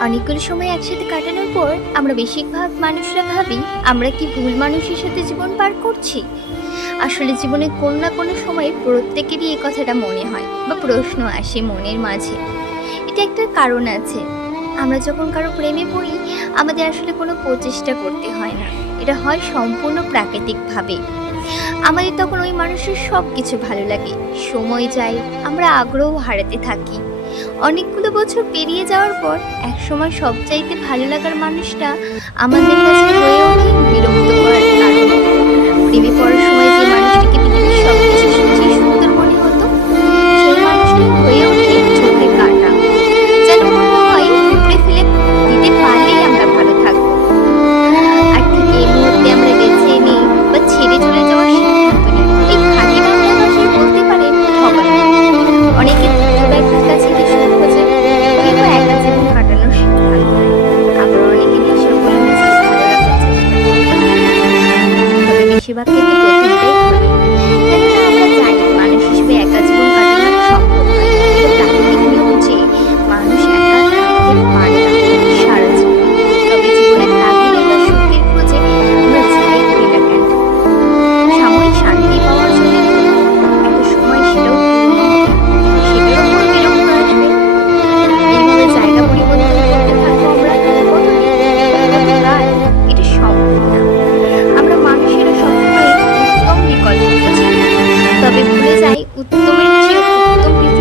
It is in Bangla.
অনেকগুলো সময় একসাথে কাটানোর পর আমরা বেশিরভাগ মানুষরা ভাবি, আমরা কি ভুল মানুষের সাথে জীবন পার করছি? আসলে জীবনে কোনো না কোনো সময় প্রত্যেকেরই এই কথাটা মনে হয় বা প্রশ্ন আসে মনের মাঝে। এটা একটা কারণ আছে। আমরা যখন কারও প্রেমে পড়ি, আমাদের আসলে কোনো প্রচেষ্টা করতে হয় না। এটা হয় সম্পূর্ণ প্রাকৃতিকভাবে। আমাদের তখন ওই মানুষের সব কিছু ভালো লাগে। সময় যায়, আমরা আগ্রহ হারাতে থাকি। অনেকগুলো বছর পেরিয়ে যাওয়ার পর একসময় সবচাইতে ভালো লাগার মানুষটা আমাদের কাছে হয়ে ওঠে she was 지역구 가.